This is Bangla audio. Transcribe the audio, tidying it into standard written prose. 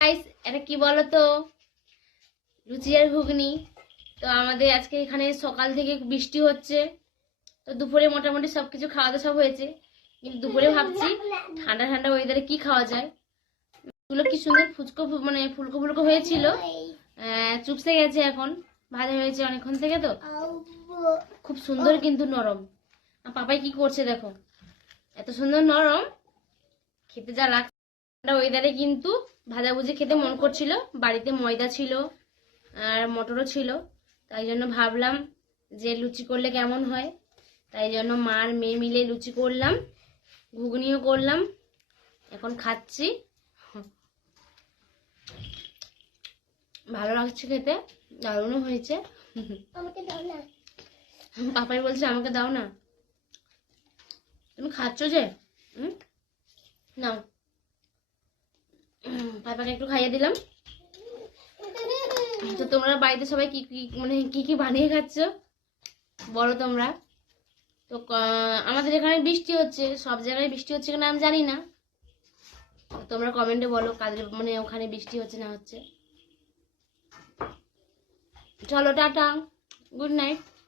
গাইস, এটা কি বলো তো? লুচি আর ঘুগনি। তো আমাদের আজকে এখানে সকাল থেকে বৃষ্টি হচ্ছে। তো দুপুরে মোটামুটি সবকিছু খাওয়া দাওয়া সব হয়েছে, কিন্তু দুপুরে ভাবছি ঠান্ডা ঠান্ডা ওয়েদারে কি খাওয়া যায়। এগুলো কি সুন্দর ফুচকো মানে ফুলকো ফুলকো হয়েছিল, চুপসে গেছে এখন। ভাজা হয়েছে অনেকক্ষণ থেকে, তো খুব সুন্দর কিন্তু নরম। আর পাপাই কি করছে দেখো, এত সুন্দর নরম, খেতে যা লাগছে। ঠান্ডা ওয়েদারে কিন্তু ভাজাভুজি খেতে মন করছিল। বাড়িতে ময়দা ছিল আর মটরও ছিল, তাই জন্য ভাবলাম যে লুচি করলে কেমন হয়। তাই জন্য মা আর মেয়ে মিলে লুচি করলাম, ঘুগনিও করলাম, এখন খাচ্ছি। ভালো লাগছে খেতে, দারুণও হয়েছে। আমাকে দাও না। পাপাই বলছে আমাকে দাও না, তুমি খাচ্ছ যে। নাও, পাপাকে একটু খাইয়ে দিলাম। তো তোমরা বাড়িতে সবাই কি কি মানে কি কি বানিয়ে খাচ্ছ বলো তোমরা। তো আমাদের এখানে বৃষ্টি হচ্ছে, সব জায়গায় বৃষ্টি হচ্ছে কিনা আমি জানি না। তোমরা কমেন্টে বলো কাদের মানে ওখানে বৃষ্টি হচ্ছে না হচ্ছে। চলো টাটা, গুড নাইট।